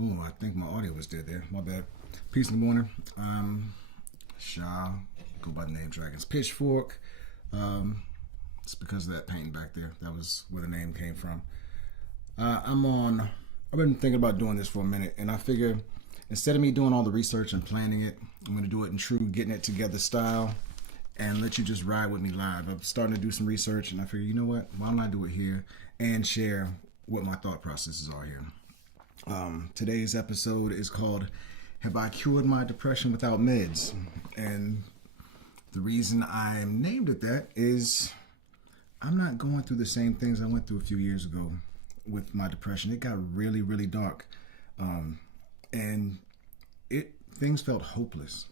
Oh, I think my audio was dead there. My bad. Peace in the morning. Shaw, go by the name Dragons Pitchfork. It's because of that painting back there. That was where the name came from. I've been thinking about doing this for a minute, and I figure instead of me doing all the research and planning it, I'm going to do it in true Getting It Together style and let you just ride with me live. I'm starting to do some research, and I figure, you know what? Why don't I do it here and share what my thought processes are here? Today's episode is called Have I Cured My Depression Without Meds? And the reason I named it that is I'm not going through the same things I went through a few years ago with my depression. It got really, really dark. And things felt hopeless.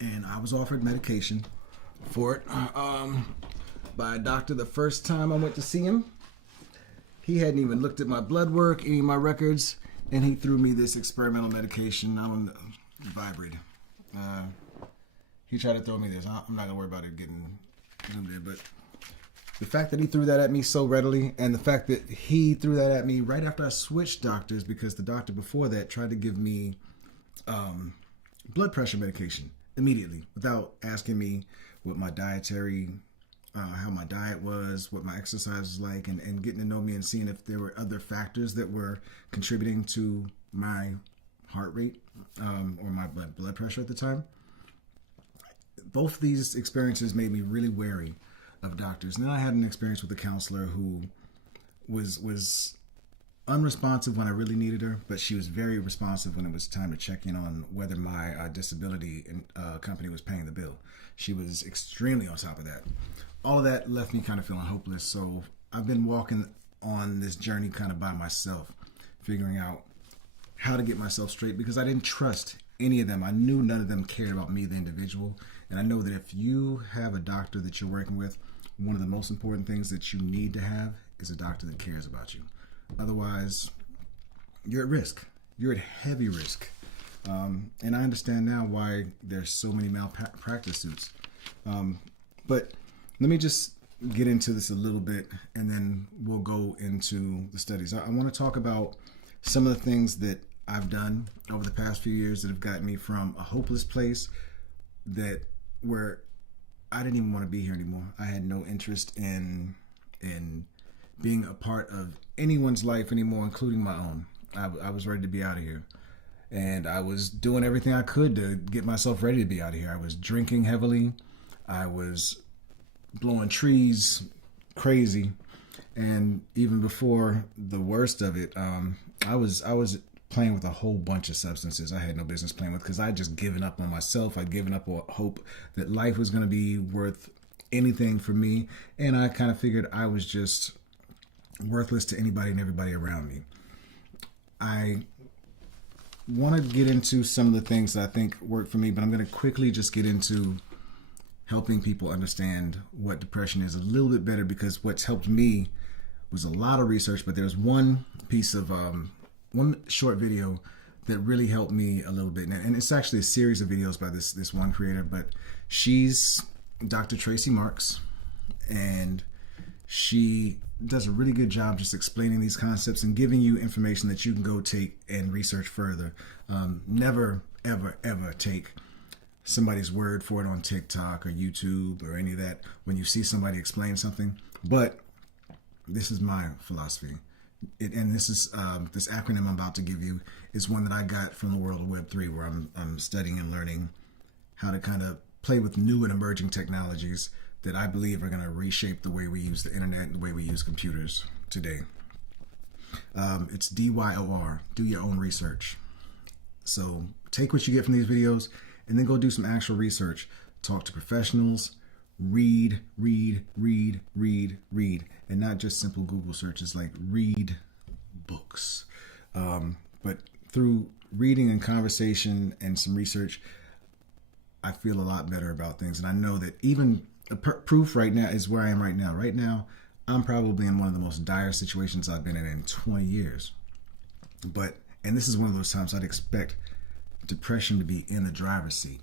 And I was offered medication for it by a doctor the first time I went to see him. He hadn't even looked at my blood work, any of my records, and he threw me this experimental medication. I don't know, Vibrator. He tried to throw me this. I'm not gonna worry about it getting zoomed in, but the fact that he threw that at me so readily, and the fact that he threw that at me right after I switched doctors, because the doctor before that tried to give me blood pressure medication immediately without asking me what my dietary, how my diet was, what my exercise was like, and getting to know me and seeing if there were other factors that were contributing to my heart rate or my blood pressure at the time. Both these experiences made me really wary of doctors. And then I had an experience with a counselor who was unresponsive when I really needed her, but she was very responsive when it was time to check in on whether my disability company was paying the bill. She was extremely on top of that. All of that left me kind of feeling hopeless. So I've been walking on this journey kind of by myself, figuring out how to get myself straight, because I didn't trust any of them. I knew none of them cared about me, the individual. And I know that if you have a doctor that you're working with, one of the most important things that you need to have is a doctor that cares about you. Otherwise, you're at risk. You're at heavy risk. And I understand now why there's so many malpractice suits. But let me just get into this a little bit, and then we'll go into the studies. I want to talk about some of the things that I've done over the past few years that have gotten me from a hopeless place where I didn't even want to be here anymore. I had no interest in being a part of anyone's life anymore, including my own. I was ready to be out of here. And I was doing everything I could to get myself ready to be out of here. I was drinking heavily. I was blowing trees crazy. And even before the worst of it, I was playing with a whole bunch of substances I had no business playing with, because I had just given up on myself. I'd given up on hope that life was going to be worth anything for me. And I kind of figured I was just worthless to anybody and everybody around me. I want to get into some of the things that I think worked for me, but I'm going to quickly just get into helping people understand what depression is a little bit better, because what's helped me was a lot of research, but there's one piece of one short video that really helped me a little bit. And it's actually a series of videos by this one creator, but she's Dr. Tracy Marks, and she does a really good job just explaining these concepts and giving you information that you can go take and research further. Never, ever, ever take somebody's word for it on TikTok or YouTube or any of that when you see somebody explain something. But this is my philosophy. And this is this acronym I'm about to give you is one that I got from the world of Web3, where I'm studying and learning how to kind of play with new and emerging technologies that I believe are going to reshape the way we use the internet and the way we use computers today. It's DYOR, do your own research. So take what you get from these videos and then go do some actual research. Talk to professionals, read, and not just simple Google searches. Like, read books. But through reading and conversation and some research, I feel a lot better about things. And I know that even proof right now is where I am right now. Right now, I'm probably in one of the most dire situations I've been in 20 years. And this is one of those times I'd expect depression to be in the driver's seat.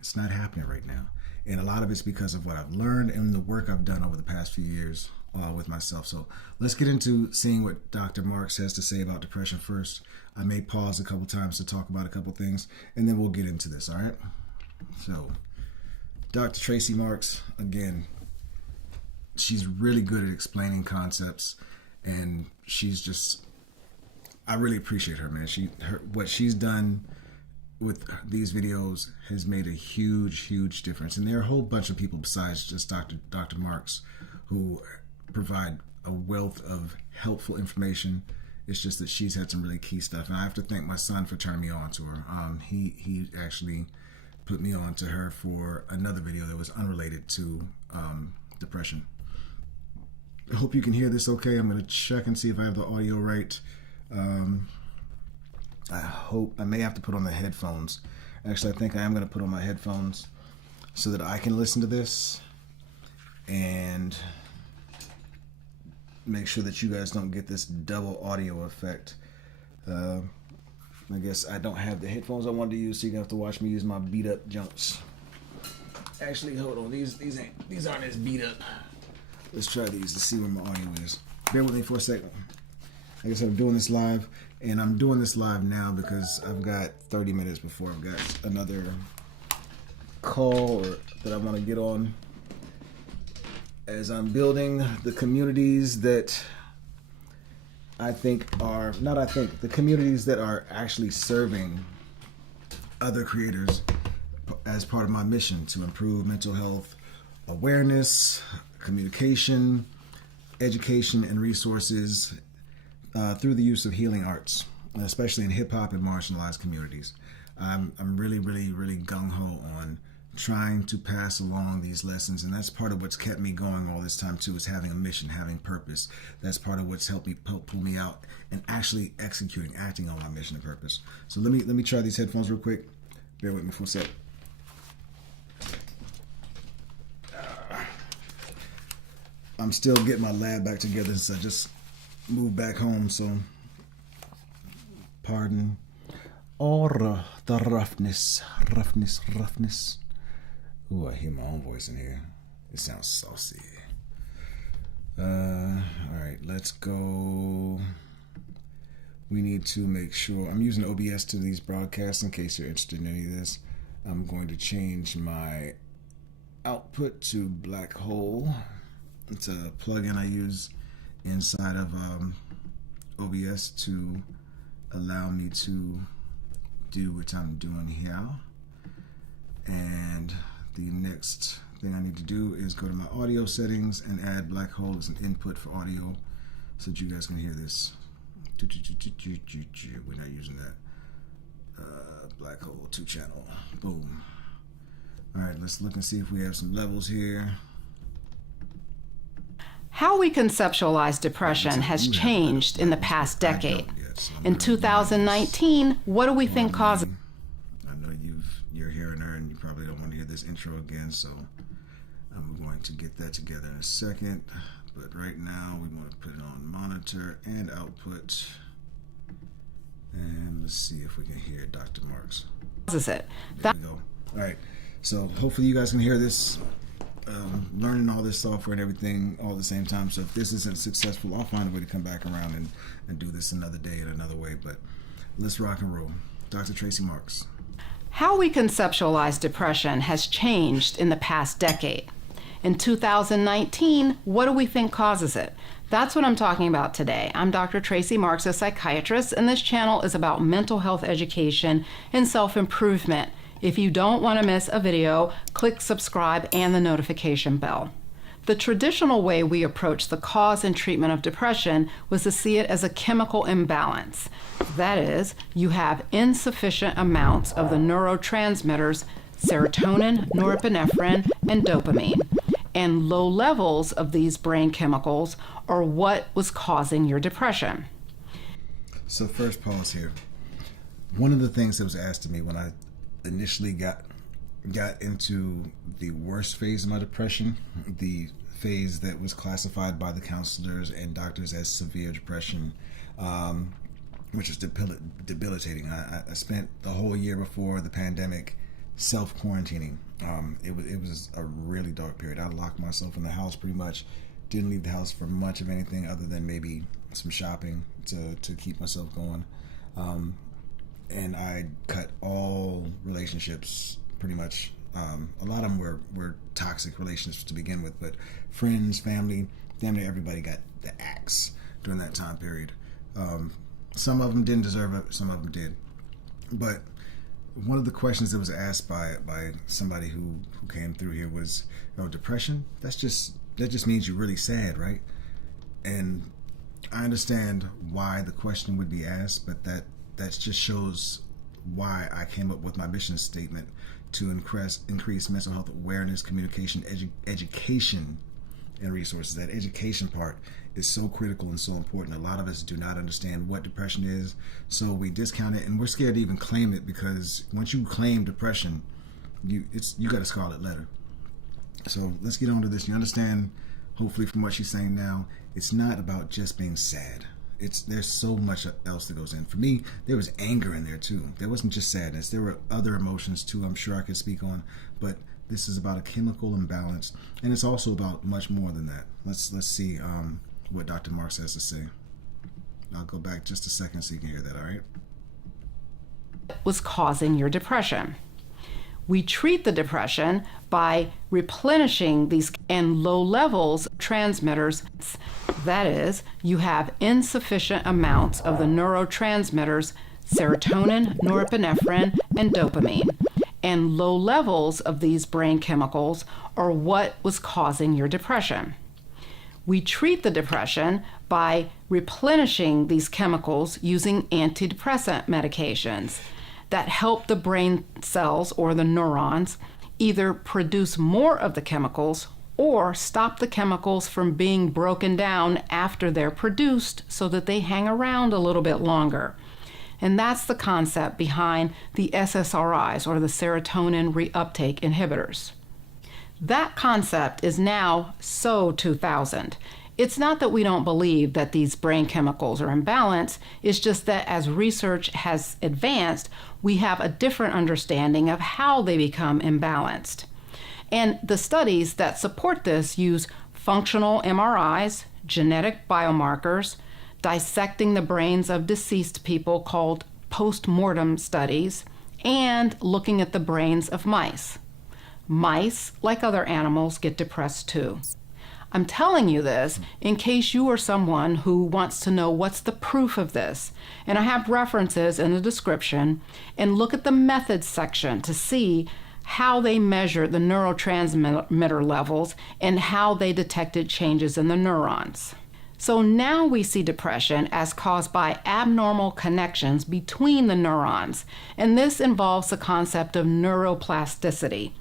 It's not happening right now. And a lot of it's because of what I've learned and the work I've done over the past few years with myself. So let's get into seeing what Dr. Marks has to say about depression first. I may pause a couple times to talk about a couple things, and then we'll get into this, all right? So Dr. Tracy Marks, again, she's really good at explaining concepts, and I really appreciate her, man. What she's done with these videos has made a huge difference. And there are a whole bunch of people besides just Dr. Marks who provide a wealth of helpful information. It's just that she's had some really key stuff. And I have to thank my son for turning me on to her. He actually put me on to her for another video that was unrelated to depression. I hope you can hear this okay. I'm going to check and see if I have the audio right. I may have to put on the headphones. Actually, I think I am going to put on my headphones so that I can listen to this and make sure that you guys don't get this double audio effect. I guess I don't have the headphones I wanted to use, so you're going to have to watch me use my beat up junks. Actually, hold on. These aren't as beat up. Let's try these to see where my audio is. Bear with me for a second. Like I said, I'm doing this live, and I'm doing this live now because I've got 30 minutes before I've got another call that I want to get on as I'm building the communities that the communities that are actually serving other creators as part of my mission to improve mental health awareness, communication, education, and resources through the use of healing arts, especially in hip-hop and marginalized communities. I'm really gung-ho on trying to pass along these lessons, and that's part of what's kept me going all this time too, is having a mission, having purpose. That's part of what's helped pull me out and actually acting on my mission and purpose. So let me try these headphones real quick. Bear with me for a sec. I'm still getting my lab back together since I just moved back home, so pardon all the roughness. Ooh, I hear my own voice in here. It sounds saucy. All right, let's go. We need to make sure I'm using OBS to these broadcasts in case you're interested in any of this. I'm going to change my output to Black Hole. It's a plugin I use inside of OBS to allow me to do what I'm doing here. And the next thing I need to do is go to my audio settings and add Black Hole as an input for audio so that you guys can hear this. We're not using that. Black Hole 2 channel. Boom. All right, let's look and see if we have some levels here. How we conceptualize depression has changed in the past decade. In 2019, what do we think causes? I know you're hearing her and you probably don't want to hear this intro again, so I'm going to get that together in a second. But right now, we want to put it on monitor and output. And let's see if we can hear Dr. Marks. There we go. All right. So hopefully you guys can hear this. Learning all this software and everything all at the same time. So if this isn't successful, I'll find a way to come back around and do this another day in another way. But let's rock and roll. Dr. Tracy Marks. How we conceptualize depression has changed in the past decade. In 2019, what do we think causes it? That's what I'm talking about today. I'm Dr. Tracy Marks, a psychiatrist, and this channel is about mental health education and self-improvement. If you don't want to miss a video, click subscribe and the notification bell. The traditional way we approach the cause and treatment of depression was to see it as a chemical imbalance. That is, you have insufficient amounts of the neurotransmitters serotonin, norepinephrine, and dopamine. And low levels of these brain chemicals are what was causing your depression. So first pause here. One of the things that was asked of me when I initially got into the worst phase of my depression, the phase that was classified by the counselors and doctors as severe depression, which is debilitating. I spent the whole year before the pandemic self-quarantining. It was a really dark period. I locked myself in the house pretty much, didn't leave the house for much of anything other than maybe some shopping to keep myself going. And I cut all relationships pretty much. A lot of them were toxic relationships to begin with, but friends, family, everybody got the axe during that time period. Some of them didn't deserve it, some of them did. But one of the questions that was asked by somebody who came through here was, depression? That just means you're really sad, right? And I understand why the question would be asked, but that just shows why I came up with my mission statement to increase mental health awareness, communication, education, and resources. That education part is so critical and so important. A lot of us do not understand what depression is, so we discount it, and we're scared to even claim it, because once you claim depression, you got a scarlet letter. So let's get on to this. You understand, hopefully from what she's saying now, it's not about just being sad. There's so much else that goes in. For me, there was anger in there too. There wasn't just sadness. There were other emotions too, I'm sure I could speak on, but this is about a chemical imbalance, and it's also about much more than that. Let's see what Dr. Marks has to say. I'll go back just a second so you can hear that, all right? Was causing your depression. We treat the depression by replenishing these and low levels of transmitters. That is, you have insufficient amounts of the neurotransmitters serotonin, norepinephrine, and dopamine. And low levels of these brain chemicals are what was causing your depression. We treat the depression by replenishing these chemicals using antidepressant medications that help the brain cells or the neurons either produce more of the chemicals or stop the chemicals from being broken down after they're produced so that they hang around a little bit longer. And that's the concept behind the SSRIs, or the serotonin reuptake inhibitors. That concept is now so 2000. It's not that we don't believe that these brain chemicals are in balance, it's just that as research has advanced, we have a different understanding of how they become imbalanced. And the studies that support this use functional MRIs, genetic biomarkers, dissecting the brains of deceased people called post-mortem studies, and looking at the brains of mice. Mice, like other animals, get depressed too. I'm telling you this in case you are someone who wants to know what's the proof of this. And I have references in the description, and look at the methods section to see how they measure the neurotransmitter levels and how they detected changes in the neurons. So now we see depression as caused by abnormal connections between the neurons, and this involves the concept of neuroplasticity.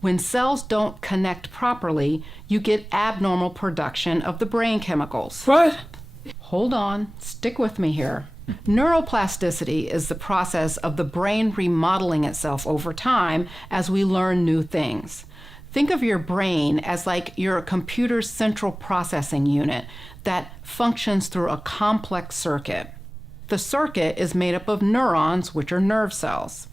When cells don't connect properly, you get abnormal production of the brain chemicals. What? Hold on, stick with me here. Neuroplasticity is the process of the brain remodeling itself over time as we learn new things. Think of your brain as like your computer's central processing unit that functions through a complex circuit. The circuit is made up of neurons, which are nerve cells.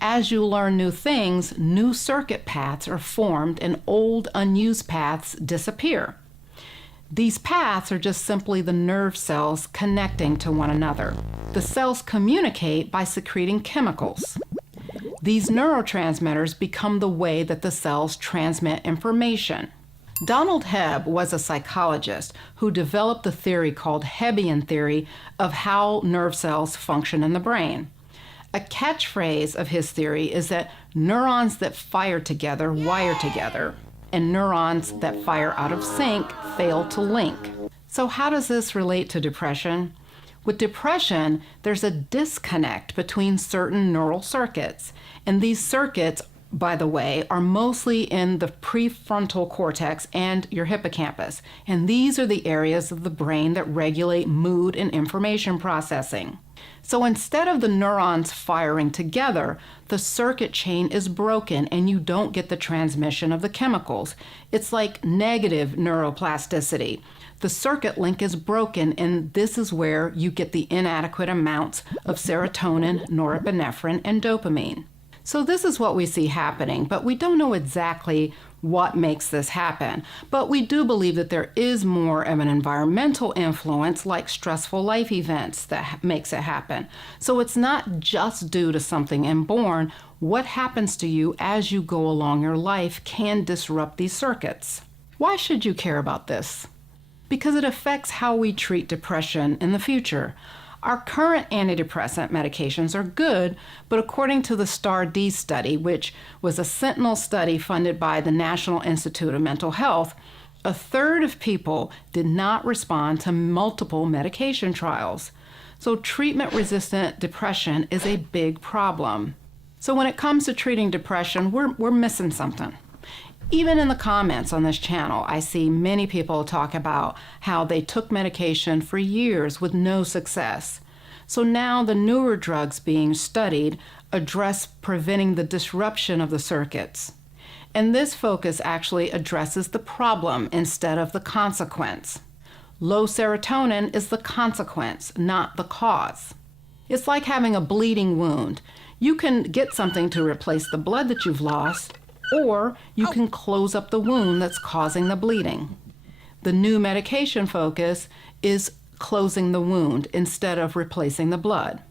As you learn new things, new circuit paths are formed and old unused paths disappear. These paths are just simply the nerve cells connecting to one another. The cells communicate by secreting chemicals. These neurotransmitters become the way that the cells transmit information. Donald Hebb was a psychologist who developed the theory called Hebbian theory of how nerve cells function in the brain. A catchphrase of his theory is that neurons that fire together wire together, and neurons that fire out of sync fail to link. So how does this relate to depression? With depression, there's a disconnect between certain neural circuits, and these circuits, by the way, are mostly in the prefrontal cortex and your hippocampus, and these are the areas of the brain that regulate mood and information processing. So instead of the neurons firing together, the circuit chain is broken and you don't get the transmission of the chemicals. It's like negative neuroplasticity. The circuit link is broken, and this is where you get the inadequate amounts of serotonin, norepinephrine, and dopamine. So this is what we see happening, but we don't know exactly what makes this happen. But we do believe that there is more of an environmental influence, like stressful life events, that makes it happen. So it's not just due to something inborn. What happens to you as you go along your life can disrupt these circuits. Why should you care about this? Because it affects how we treat depression in the future. Our current antidepressant medications are good, but according to the STAR-D study, which was a sentinel study funded by the National Institute of Mental Health, a third of people did not respond to multiple medication trials. So treatment-resistant depression is a big problem. So when it comes to treating depression, we're missing something. Even in the comments on this channel, I see many people talk about how they took medication for years with no success. So now the newer drugs being studied address preventing the disruption of the circuits. And this focus actually addresses the problem instead of the consequence. Low serotonin is the consequence, not the cause. It's like having a bleeding wound. You can get something to replace the blood that you've lost, or you can close up the wound that's causing the bleeding. The new medication focus is closing the wound instead of replacing the blood.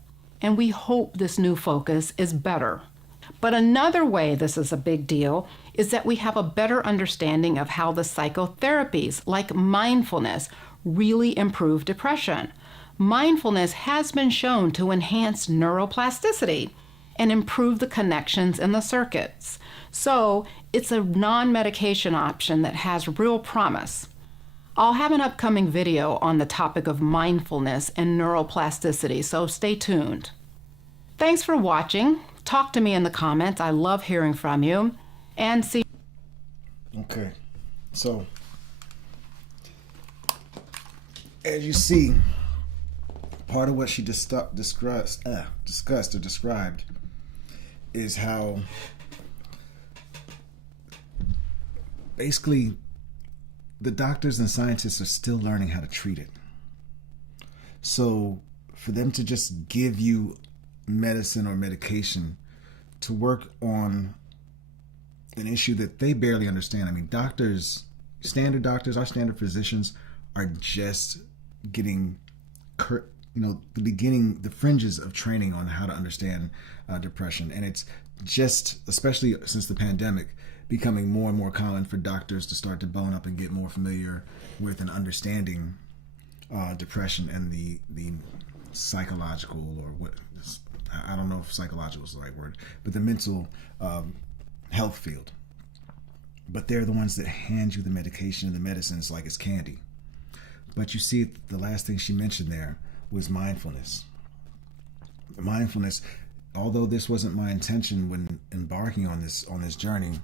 And we hope this new focus is better. But another way this is a big deal is that we have a better understanding of how the psychotherapies, like mindfulness, really improve depression. Mindfulness has been shown to enhance neuroplasticity and improve the connections in the circuits. So it's a non-medication option that has real promise. I'll have an upcoming video on the topic of mindfulness and neuroplasticity, so stay tuned. Thanks for watching. Talk to me in the comments. I love hearing from you. And see. Okay, so as you see, part of what she discussed or described is how basically the doctors and scientists are still learning how to treat it. So for them to just give you medicine or medication to work on an issue that they barely understand. I mean, doctors, our standard physicians are just getting, the fringes of training on how to understand depression. And it's just, especially since the pandemic, becoming more and more common for doctors to start to bone up and get more familiar with and understanding depression and the psychological, or what, I don't know if psychological is the right word, but the mental health field. But they're the ones that hand you the medication and the medicines like it's candy. But you see, the last thing she mentioned there was mindfulness. Mindfulness, although this wasn't my intention when embarking on this journey,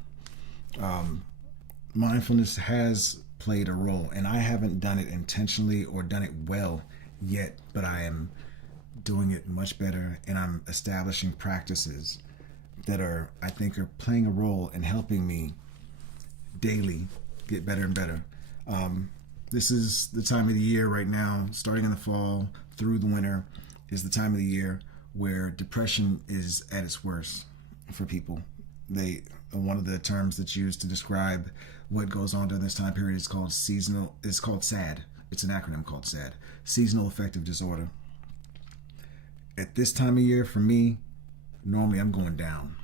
mindfulness has played a role, and I haven't done it intentionally or done it well yet, but I am doing it much better, and I'm establishing practices that I think are playing a role in helping me daily get better and better. This is the time of the year right now, starting in the fall through the winter, is the time of the year where depression is at its worst for people. One of the terms that's used to describe what goes on during this time period is called seasonal. It's called SAD. It's an acronym called SAD, Seasonal Affective Disorder. At this time of year, for me, normally I'm going down.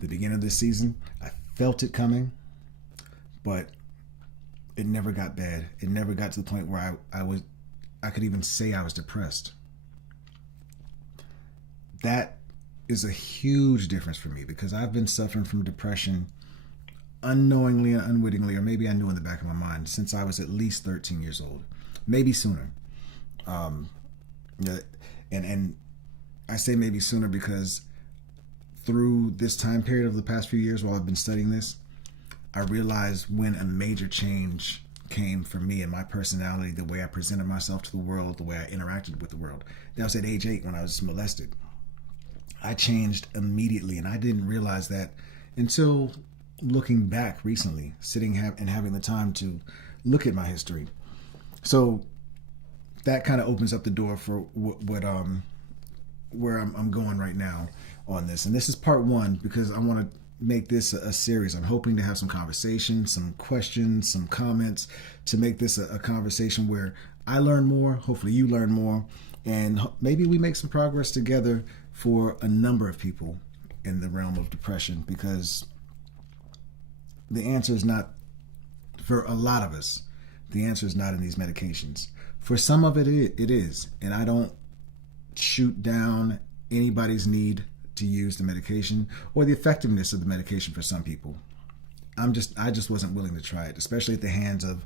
The beginning of this season, I felt it coming, but it never got bad. It never got to the point where I could even say I was depressed. That is a huge difference for me, because I've been suffering from depression unknowingly and unwittingly, or maybe I knew in the back of my mind, since I was at least 13 years old, maybe sooner. And I say maybe sooner because through this time period of the past few years while I've been studying this, I realized when a major change came for me in my personality, the way I presented myself to the world, the way I interacted with the world. That was at age 8 when I was molested. I changed immediately, and I didn't realize that until looking back recently, sitting and having the time to look at my history. So that kind of opens up the door for what where I'm going right now on this. And this is part one because I want to make this a series. I'm hoping to have some conversation, some questions, some comments to make this a conversation where I learn more, hopefully you learn more, and maybe we make some progress together for a number of people in the realm of depression, because the answer is not, for a lot of us, the answer is not in these medications. For some of it is, and I don't shoot down anybody's need to use the medication or the effectiveness of the medication for some people. I just wasn't willing to try it, especially at the hands of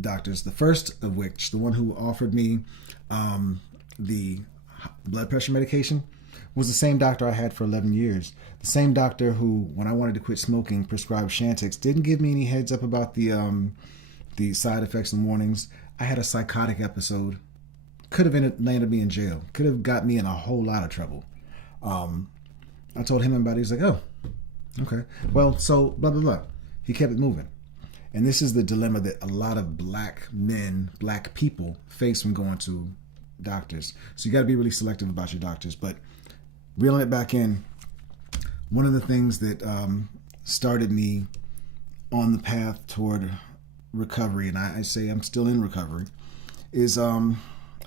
doctors. The first of which, the one who offered me the blood pressure medication, was the same doctor I had for 11 years. The same doctor who, when I wanted to quit smoking, prescribed Chantix, didn't give me any heads up about the side effects and warnings. I had a psychotic episode. Could have landed me in jail. Could have got me in a whole lot of trouble. I told him about it. He's like, oh, okay. Well, so blah, blah, blah. He kept it moving. And this is the dilemma that a lot of black men, black people face when going to doctors. So you got to be really selective about your doctors. But reeling it back in, one of the things that started me on the path toward recovery, and I say I'm still in recovery, is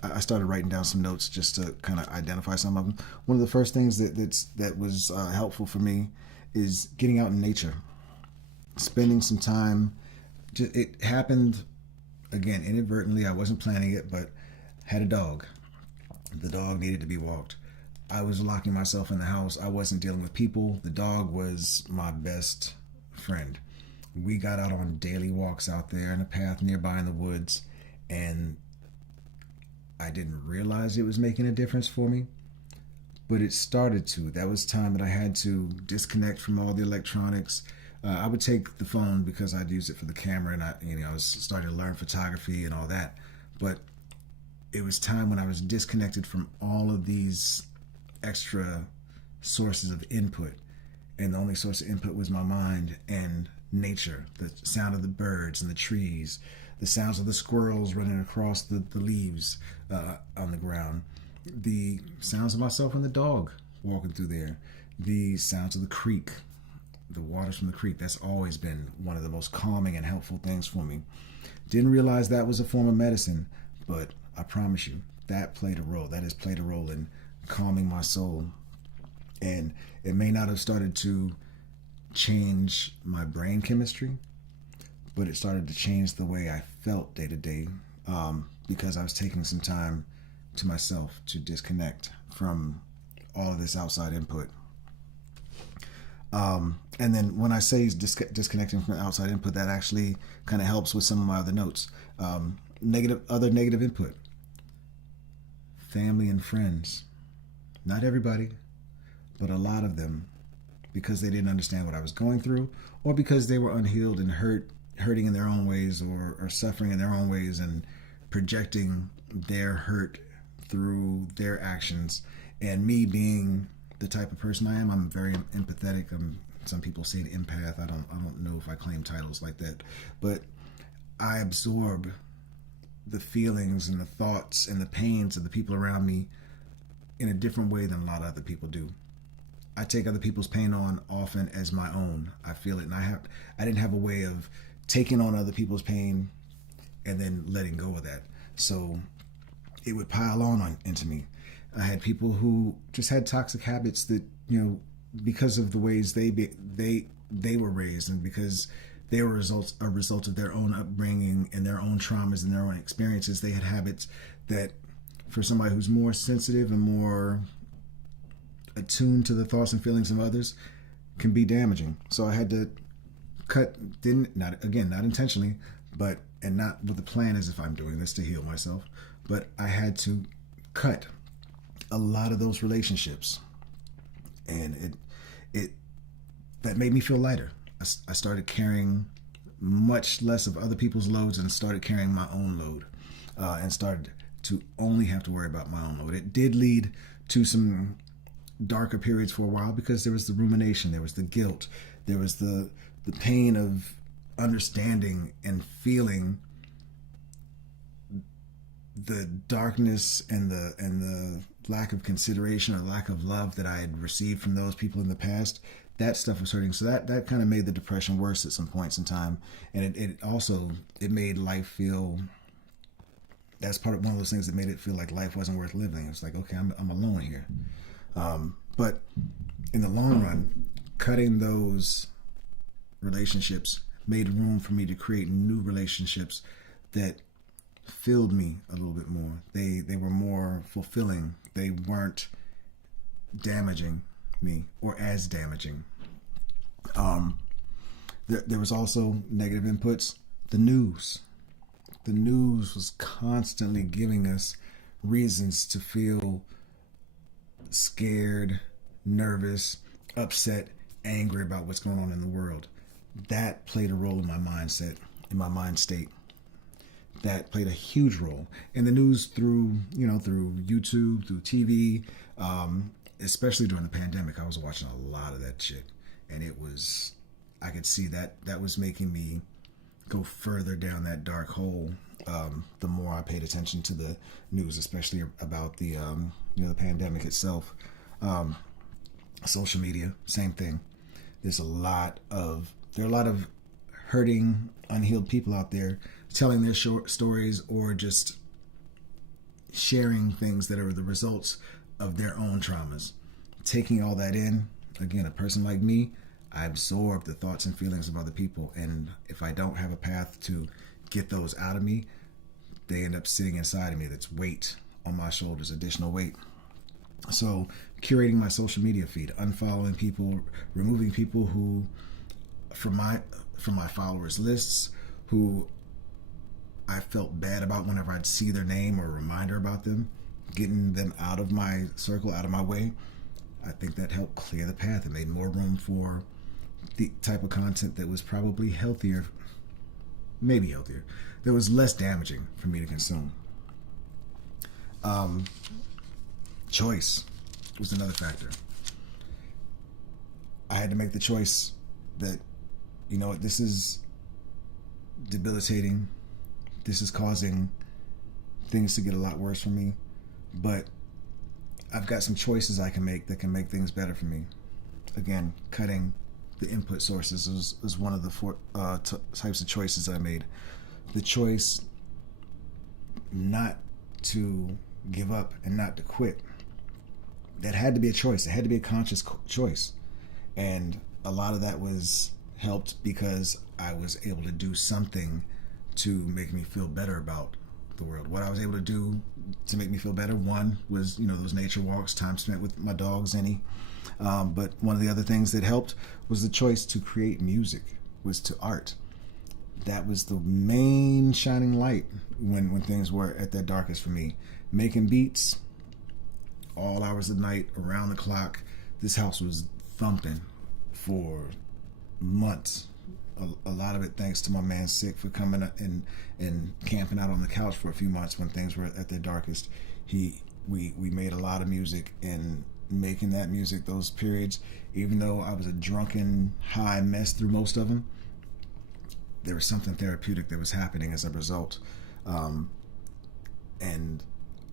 I started writing down some notes just to kind of identify some of them. One of the first things that was helpful for me is getting out in nature, spending some time. It happened, again, inadvertently. I wasn't planning it, but had a dog. The dog needed to be walked. I was locking myself in the house. I wasn't dealing with people. The dog was my best friend. We got out on daily walks out there in a path nearby in the woods, and I didn't realize it was making a difference for me, but it started to. That was time that I had to disconnect from all the electronics. I would take the phone because I'd use it for the camera, and I was starting to learn photography and all that. But it was time when I was disconnected from all of these extra sources of input, and the only source of input was my mind and nature, the sound of the birds and the trees, the sounds of the squirrels running across the leaves on the ground, the sounds of myself and the dog walking through there, the sounds of the creek, the waters from the creek. That's always been one of the most calming and helpful things for me. Didn't realize that was a form of medicine, but I promise you, that played a role. That has played a role in calming my soul. And it may not have started to change my brain chemistry, but it started to change the way I felt day to day, because I was taking some time to myself to disconnect from all of this outside input. And then when I say disconnecting from outside input, that actually kind of helps with some of my other notes. Other negative input. Family and friends. Not everybody, but a lot of them, because they didn't understand what I was going through, or because they were unhealed and hurting in their own ways, or suffering in their own ways and projecting their hurt through their actions. And me being the type of person I am, I'm very empathetic. Some people say an empath. I don't know if I claim titles like that, but I absorb the feelings and the thoughts and the pains of the people around me in a different way than a lot of other people do. I take other people's pain on often as my own. I feel it, and I didn't have a way of taking on other people's pain and then letting go of that. So it would pile on into me. I had people who just had toxic habits that, because of the ways they were raised, and because they were a result of their own upbringing and their own traumas and their own experiences, they had habits that, for somebody who's more sensitive and more attuned to the thoughts and feelings of others, can be damaging. So I had to cut, not intentionally, and not with the plan as if I'm doing this to heal myself, but I had to cut a lot of those relationships, and it that made me feel lighter. I started carrying much less of other people's loads and started carrying my own load, and started to only have to worry about my own load. It did lead to some darker periods for a while, because there was the rumination, there was the guilt, there was the pain of understanding and feeling the darkness and the lack of consideration or lack of love that I had received from those people in the past, that stuff was hurting. So that kind of made the depression worse at some points in time. And it also, it made life feel, that's part of one of those things that made it feel like life wasn't worth living. It's like, okay, I'm alone here. But in the long run, cutting those relationships made room for me to create new relationships that filled me a little bit more. They were more fulfilling. They weren't damaging me or as damaging. There was also negative inputs. The news was constantly giving us reasons to feel scared, nervous, upset, angry about what's going on in the world. That played a role in my mindset, in my mind state. That played a huge role. And the news through YouTube, through TV, especially during the pandemic, I was watching a lot of that shit. And I could see that was making me go further down that dark hole. The more I paid attention to the news, especially about the pandemic itself. Social media, same thing. There are a lot of hurting, unhealed people out there telling their short stories or just sharing things that are the results of their own traumas. Taking all that in, again, a person like me, I absorb the thoughts and feelings of other people, and if I don't have a path to get those out of me, they end up sitting inside of me. That's weight on my shoulders, additional weight. So curating my social media feed, unfollowing people, removing people who from my followers lists who I felt bad about whenever I'd see their name or a reminder about them, getting them out of my circle, out of my way. I think that helped clear the path. It made more room for the type of content that was probably healthier, maybe healthier, that was less damaging for me to consume. Choice was another factor. I had to make the choice that, you know what, this is debilitating. This is causing things to get a lot worse for me. But I've got some choices I can make that can make things better for me. Again, cutting the input sources was one of the four types of choices I made. The choice not to give up and not to quit. That had to be a choice. It had to be a conscious choice. And a lot of that was helped because I was able to do something to make me feel better about the world. What I was able to do to make me feel better, one was, those nature walks, time spent with my dog, Zenny. But one of the other things that helped was the choice to create music, was to art. That was the main shining light when things were at their darkest for me. Making beats all hours of the night, around the clock. This house was thumping for months. A lot of it thanks to my man Sick for coming up and camping out on the couch for a few months when things were at their darkest. We made a lot of music, and making that music, those periods, even though I was a drunken, high mess through most of them, there was something therapeutic that was happening as a result. And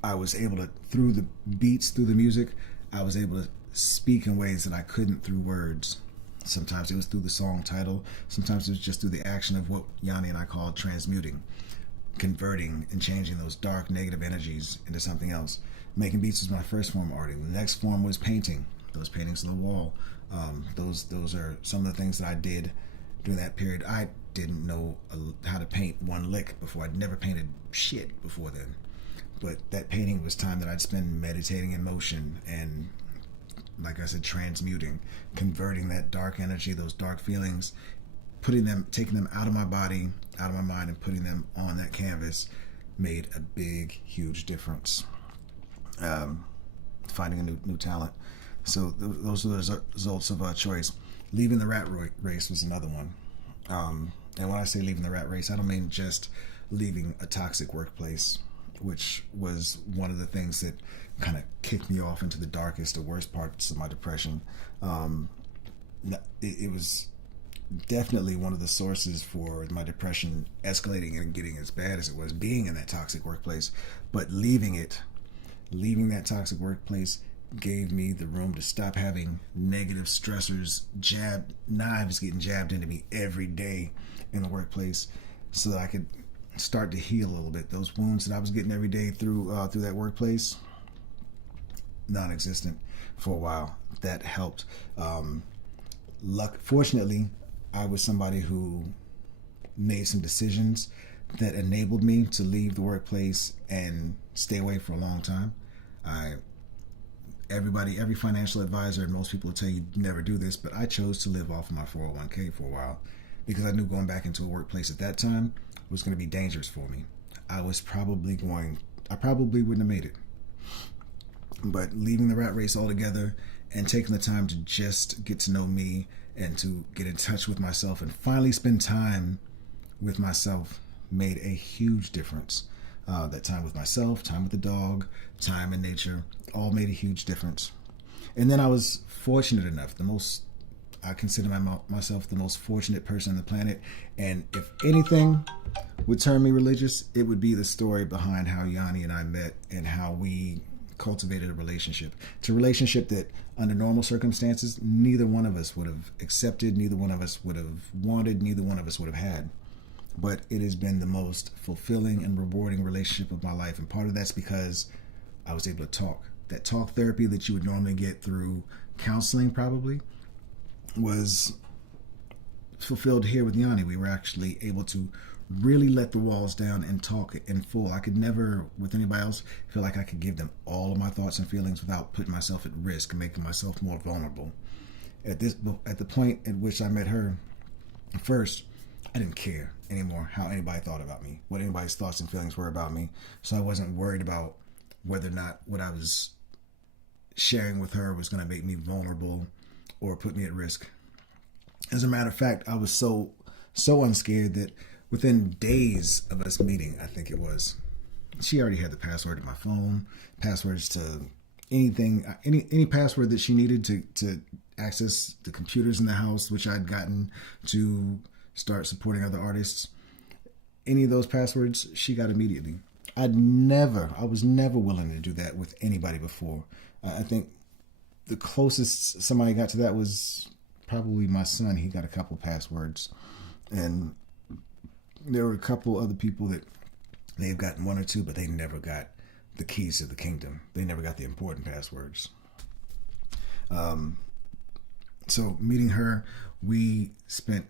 I was able to, through the beats, through the music, I was able to speak in ways that I couldn't through words. Sometimes it was through the song title. Sometimes it was just through the action of what Yanni and I call transmuting, converting and changing those dark, negative energies into something else. Making beats was my first form of art. The next form was painting. Those paintings on the wall. Those are some of the things that I did during that period. I didn't know how to paint one lick before. I'd never painted shit before then. But that painting was time that I'd spend meditating in motion and, like I said, transmuting, converting that dark energy, those dark feelings, taking them out of my body, out of my mind, and putting them on that canvas made a big, huge difference. Finding a new talent. So those are the results of choice. Leaving the rat race was another one. And when I say leaving the rat race, I don't mean just leaving a toxic workplace, which was one of the things that kind of kicked me off into the darkest, the worst parts of my depression. It was definitely one of the sources for my depression escalating and getting as bad as it was, being in that toxic workplace. But leaving it leaving that toxic workplace gave me the room to stop having negative stressors, knives getting jabbed into me every day in the workplace, so that I could start to heal a little bit. Those wounds that I was getting every day through that workplace, non-existent for a while. That helped. Fortunately, I was somebody who made some decisions that enabled me to leave the workplace and stay away for a long time. Every financial advisor and most people will tell you never do this, but I chose to live off of my 401k for a while because I knew going back into a workplace at that time was going to be dangerous for me. I probably wouldn't have made it. But leaving the rat race altogether and taking the time to just get to know me and to get in touch with myself and finally spend time with myself made a huge difference. That time with myself, time with the dog, time in nature, all made a huge difference. And then I was fortunate enough, I consider myself the most fortunate person on the planet. And if anything would turn me religious, it would be the story behind how Yanni and I met and how we cultivated a relationship. It's a relationship that under normal circumstances, neither one of us would have accepted, neither one of us would have wanted, neither one of us would have had. But it has been the most fulfilling and rewarding relationship of my life. And part of that's because I was able to talk. That talk therapy that you would normally get through counseling probably was fulfilled here with Yanni. We were actually able to really let the walls down and talk in full. I could never, with anybody else, feel like I could give them all of my thoughts and feelings without putting myself at risk and making myself more vulnerable. At the point at which I met her, first, I didn't care anymore how anybody thought about me, what anybody's thoughts and feelings were about me. So I wasn't worried about whether or not what I was sharing with her was going to make me vulnerable or put me at risk. As a matter of fact, I was so unscared that within days of us meeting, I think it was, she already had the password to my phone, passwords to anything, any password that she needed to access the computers in the house, which I'd gotten to start supporting other artists. Any of those passwords, she got immediately. I was never willing to do that with anybody before. I think the closest somebody got to that was probably my son. He got a couple passwords. And there were a couple other people that they've gotten one or two, but they never got the keys to the kingdom. They never got the important passwords. So meeting her, we spent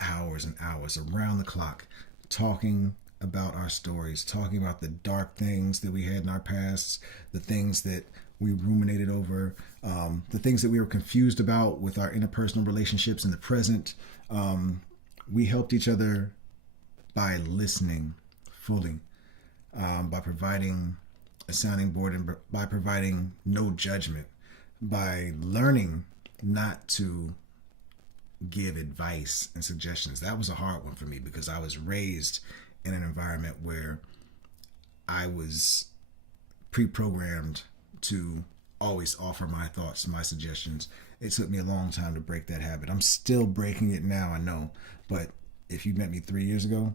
hours and hours around the clock talking about our stories, talking about the dark things that we had in our pasts, the things that we ruminated over, the things that we were confused about with our interpersonal relationships in the present. We helped each other by listening fully, by providing a sounding board and by providing no judgment, by learning not to give advice and suggestions. That was a hard one for me because I was raised in an environment where I was pre-programmed to always offer my thoughts, my suggestions. It took me a long time to break that habit. I'm still breaking it now, I know. But if you met me 3 years ago,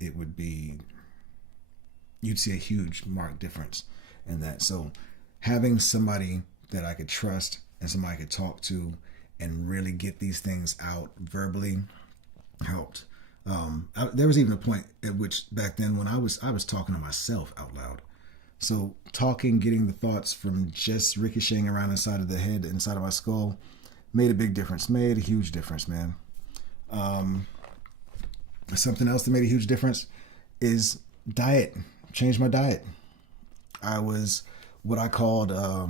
you'd see a huge marked difference in that. So having somebody that I could trust and somebody I could talk to and really get these things out verbally helped. There was even a point at which back then when I was talking to myself out loud. So talking, getting the thoughts from just ricocheting around inside of the head, inside of my skull, made a big difference. Made a huge difference, man. Something else that made a huge difference is diet. Changed my diet. I was what I called, I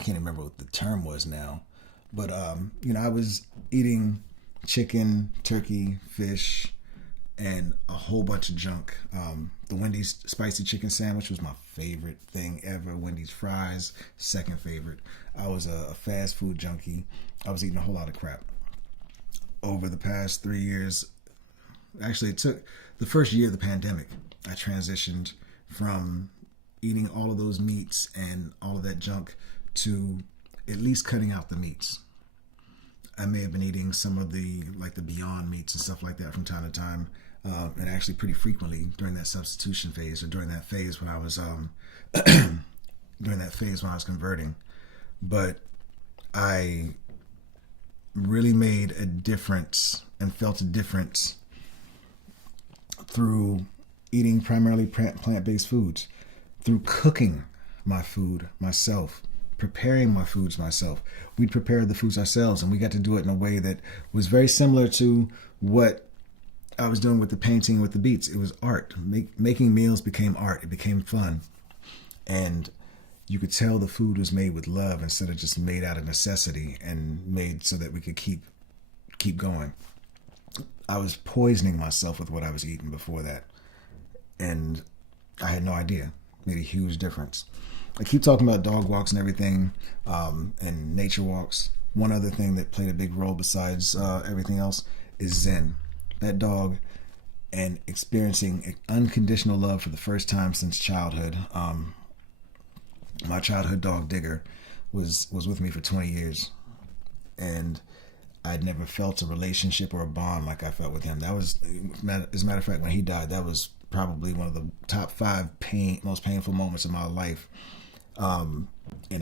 can't remember what the term was now, but I was eating chicken, turkey, fish, and a whole bunch of junk. The Wendy's spicy chicken sandwich was my favorite thing ever. Wendy's fries, second favorite. I was a fast food junkie. I was eating a whole lot of crap. Over the past 3 years, actually it took the first year of the pandemic, I transitioned from eating all of those meats and all of that junk to at least cutting out the meats. I may have been eating some of the Beyond meats and stuff like that from time to time, and actually pretty frequently during that substitution phase or during that phase when I was during that phase when I was converting. But I really made a difference and felt a difference through eating primarily plant-based foods, through cooking my food myself, preparing my foods myself. We'd prepare the foods ourselves, and we got to do it in a way that was very similar to what I was doing with the painting, with the beats. It was art. Making meals became art. It became fun. And you could tell the food was made with love instead of just made out of necessity and made so that we could keep going. I was poisoning myself with what I was eating before that. And I had no idea. Made a huge difference. I keep talking about dog walks and everything, and nature walks. One other thing that played a big role besides everything else is Zen. That dog, and experiencing unconditional love for the first time since childhood. My childhood dog Digger was with me for 20 years, and I'd never felt a relationship or a bond like I felt with him. That was, as a matter of fact, when he died, that was probably one of the top 5 most painful moments of my life. And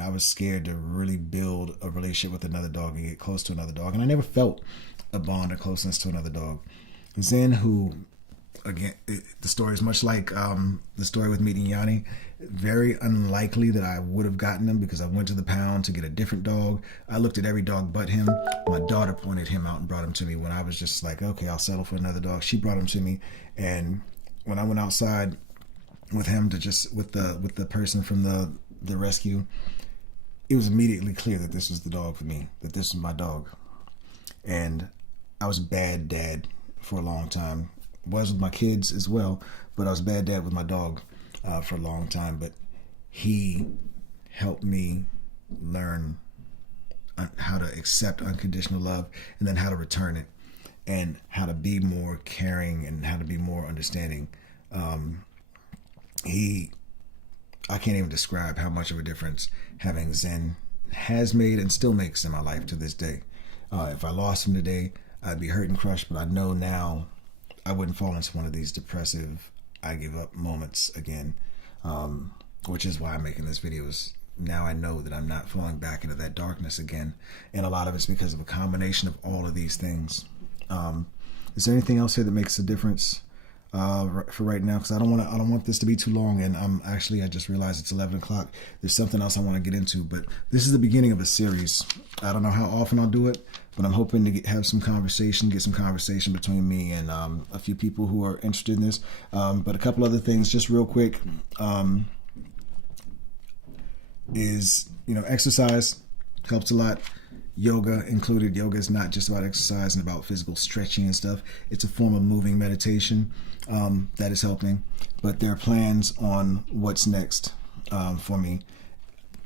I was scared to really build a relationship with another dog and get close to another dog. And I never felt a bond or closeness to another dog. Zen, who, again, the story is much like the story with meeting Yanni. Very unlikely that I would have gotten him because I went to the pound to get a different dog. I looked at every dog but him. My daughter pointed him out and brought him to me when I was just like, okay, I'll settle for another dog. She brought him to me, and when I went outside with him to just with the person from the rescue, it was immediately clear that this was the dog for me, that this was my dog. And I was a bad dad for a long time. Was with my kids as well, but I was a bad dad with my dog for a long time. But he helped me learn how to accept unconditional love and then how to return it, and how to be more caring and how to be more understanding. I can't even describe how much of a difference having Zen has made and still makes in my life to this day. If I lost him today, I'd be hurt and crushed, but I know now I wouldn't fall into one of these depressive, I give up moments again, which is why I'm making this video. Is now I know that I'm not falling back into that darkness again. And a lot of it's because of a combination of all of these things. Is there anything else here that makes a difference for right now? Because I don't want this to be too long, and I just realized it's 11 o'clock. There's something else I want to get into, but this is the beginning of a series. I don't know how often I'll do it, but I'm hoping to get some conversation between me and a few people who are interested in this. But a couple other things, just real quick, is exercise helps a lot. Yoga included. Yoga is not just about exercise and about physical stretching and stuff. It's a form of moving meditation that is helping. But there are plans on what's next for me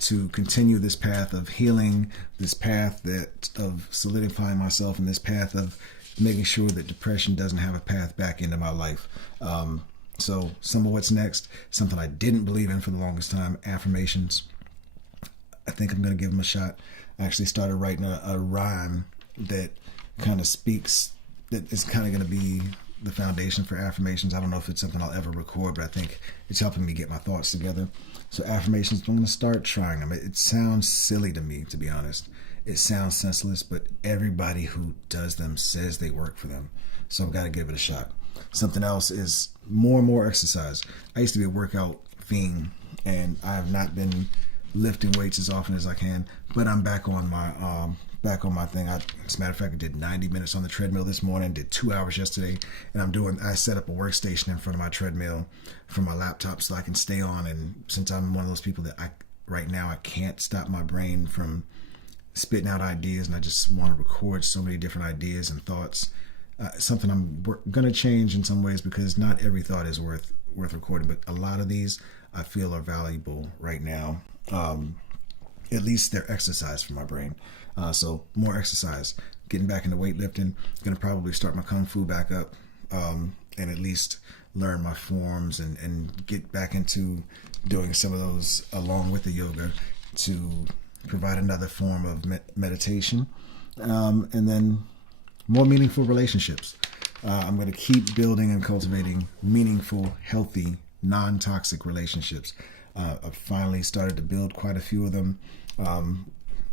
to continue this path of healing, this path of solidifying myself, and this path of making sure that depression doesn't have a path back into my life. So some of what's next, something I didn't believe in for the longest time, affirmations. I think I'm going to give them a shot. I actually started writing a rhyme that kind of speaks, that is kind of going to be the foundation for affirmations. I don't know if it's something I'll ever record, but I think it's helping me get my thoughts together. So affirmations, I'm going to start trying them. It sounds silly to me, to be honest. It sounds senseless, but everybody who does them says they work for them. So I've got to give it a shot. Something else is more and more exercise. I used to be a workout fiend, and I have not been lifting weights as often as I can, but I'm back on my thing. As a matter of fact, I did 90 minutes on the treadmill this morning, did 2 hours yesterday, and I set up a workstation in front of my treadmill for my laptop so I can stay on. And since I'm one of those people that right now I can't stop my brain from spitting out ideas, and I just want to record so many different ideas and thoughts, something I'm going to change in some ways, because not every thought is worth recording, but a lot of these I feel are valuable right now. At least they're exercise for my brain. So more exercise, getting back into weightlifting. Going to probably start my Kung Fu back up, and at least learn my forms and get back into doing some of those along with the yoga to provide another form of meditation. And then more meaningful relationships. I'm going to keep building and cultivating meaningful, healthy, non-toxic relationships. I've finally started to build quite a few of them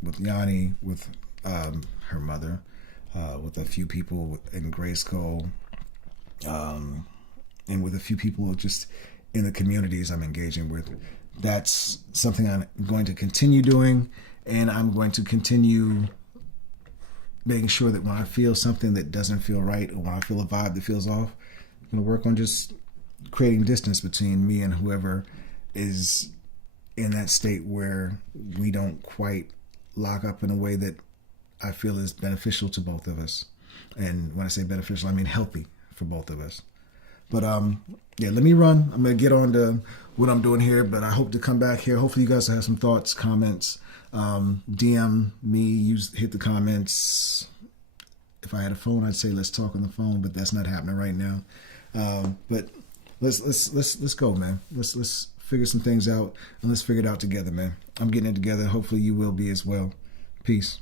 with Yanni, with her mother, with a few people in grade school, and with a few people just in the communities I'm engaging with. That's something I'm going to continue doing, and I'm going to continue making sure that when I feel something that doesn't feel right, or when I feel a vibe that feels off, I'm going to work on just creating distance between me and whoever is in that state where we don't quite lock up in a way that I feel is beneficial to both of us. And when I say beneficial, I mean healthy for both of us. But yeah, let me run. I'm going to get on to what I'm doing here, but I hope to come back here. Hopefully you guys have some thoughts, comments. DM me, hit the comments. If I had a phone, I'd say let's talk on the phone, but that's not happening right now. But let's go, man. Let's figure some things out, and let's figure it out together, man. I'm getting it together. Hopefully you will be as well. Peace.